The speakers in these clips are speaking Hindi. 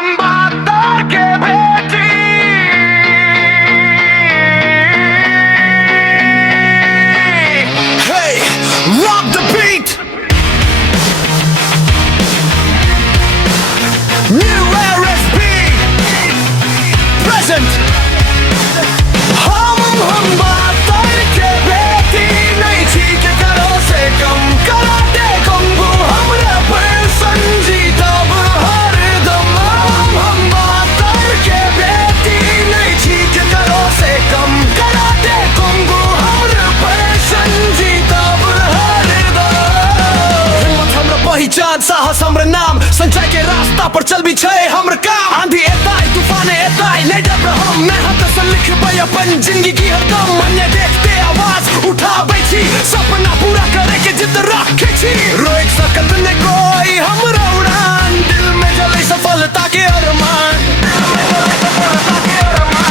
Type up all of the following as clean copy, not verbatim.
हम बात करके बेटी Hey, rock the beat New RSP Present हम बात करके बेटी नहीं ठीक है करो से कम करा दे कुंगू हमरा पर संजीत अब हर दम हम बात करके बेटी नहीं ठीक है करो से कम करा दे कुंगू हमरा पर संजीत अब हर दम हिम्मत हमरा पहचान साहस हमरा नाम संजय के रास्ता पर चल भी छे हमर काम आंधी एताई तूफान एताई नहीं डर हम मेहनत से लिख पाए अपन जिंदगी की हर दम अन्य देखते आवाज उठा बैठी सपना पूरा करे के जिद रखे छी रोक सकत ने कोई हमरा उड़ान दिल में जले सफलता के अरमान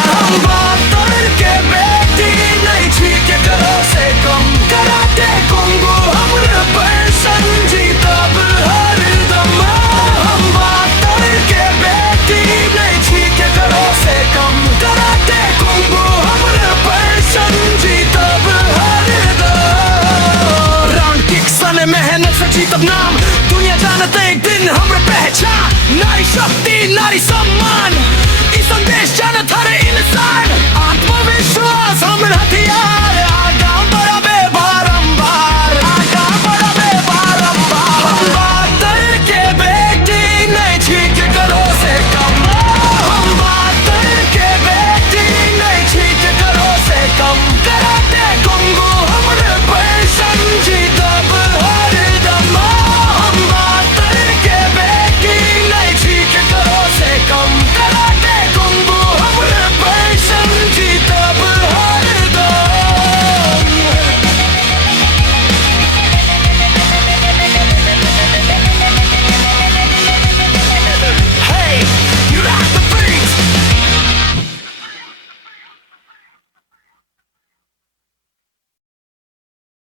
हम बात करके बेटी नहीं ठीक है करो से कम करा दे कुंगू हमरा पर संजीत अब हर दम हम बात करके बेटी नहीं ठीक है करो से कम करा दे कुंगू हमरा पर संजीत अब हर दम राउंड किक सने मेहनत से जीतब नाम दुनिया जानत एक दिन हमरा पहचान नारी शक्ति नारी सम्मान ई संदेश जानत हर इंसान